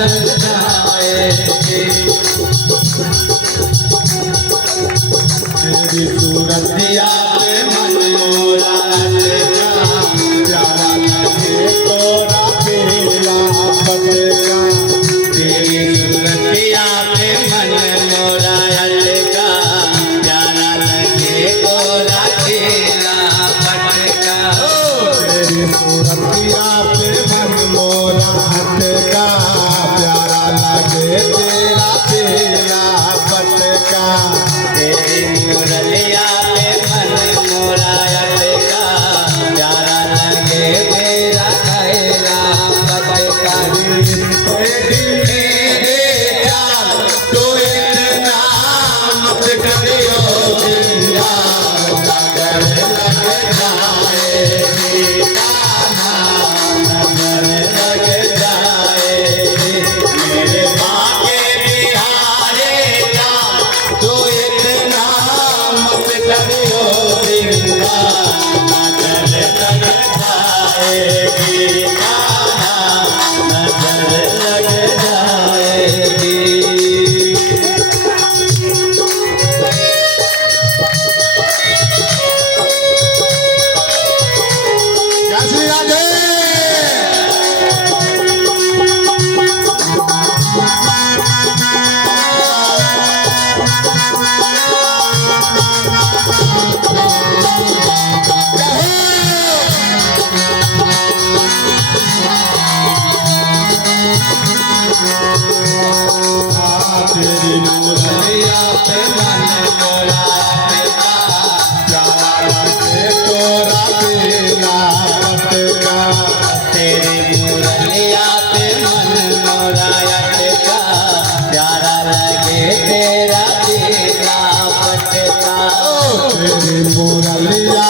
तेरी सूरतिया पे मन मोरा अटका, प्यारा लगे तोरा बेला पटका। तेरी सूरतिया पे मन मोरा अटका, प्यारा लगे तोरा बेला पटका। तेरी सूरतिया पे मन मोरा अटका, प्यारा लगे तेरा बेला पटका। तेरी मुरलिया पे मन मोरा अटका, प्यारा लगे तेरा कैला पटका। मेरे चाल तो इतना मत करियो जिंदा, नजर लग जाएगी कान्हा, नजर लग जाएगी। मेरे बाके बिहारे चाल तो इतना मत करियो जिंदा, नजर लग जाएगी कान्हा, नजर लग जाएगी। जय श्री राधे। तेरी मुरलिया पे मन मोरा अटका, प्यारा लगे तोरा बेला पटका। तेरी मुरलिया पे मन मोरा अटका, प्यारा लगे तेरा बेला पटका। तेरी मुरलिया